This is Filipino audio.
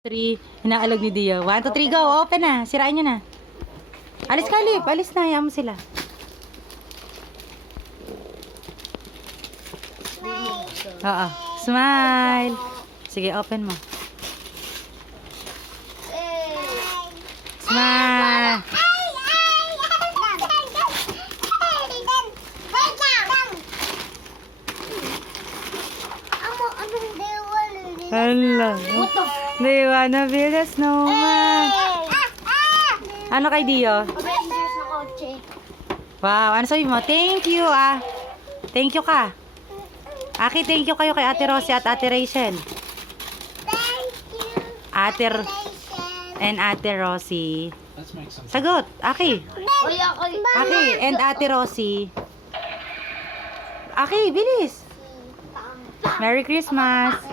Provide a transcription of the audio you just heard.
3, inaalag ni Dio. 1, 2, 3, go. Open na. Sirain nyo na. Alis ka, Lip. Alis na. Hayaan mo sila. Oo. Smile. Sige, open mo. Smile. Hello. They wanna build a snowman. Ano kay Dio? Avengers na kotse. Wow, ano sabi mo? Thank you, ah. Thank you ka. Aki, thank you kayo kay Ate Rosie at Ate Rachel. Thank you. And Ate Rosie. Sagot, Aki. Aki, and Ate Rosie. Aki, bilis. Merry Christmas.